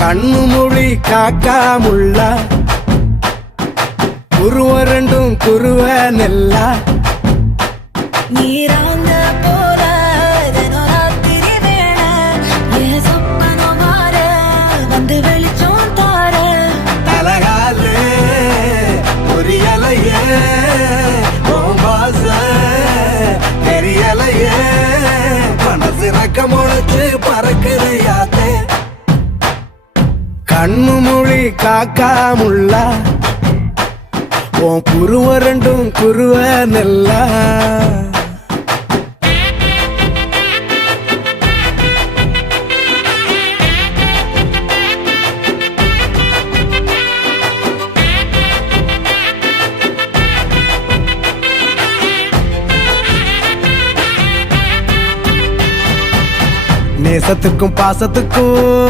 கண்ணு மொழி காக்காமுள்ள குருவ ரெண்டும் குருவ நெல்லா நீராங்க போல தினராத்திரி வேண என் சொப்பனம் மாற வந்து வெளிச்சம் தார தலகாலே பொரியலையே ஓம்பாச தெரியலையே மனசு ரக்க முளைச்சு பறக்குறையாத்தே கண்ணு மொழி காக்காமுள்ள உன் குருவ ரெண்டும் குருவ நெல்லா நேசத்துக்கும் பாசத்துக்கும்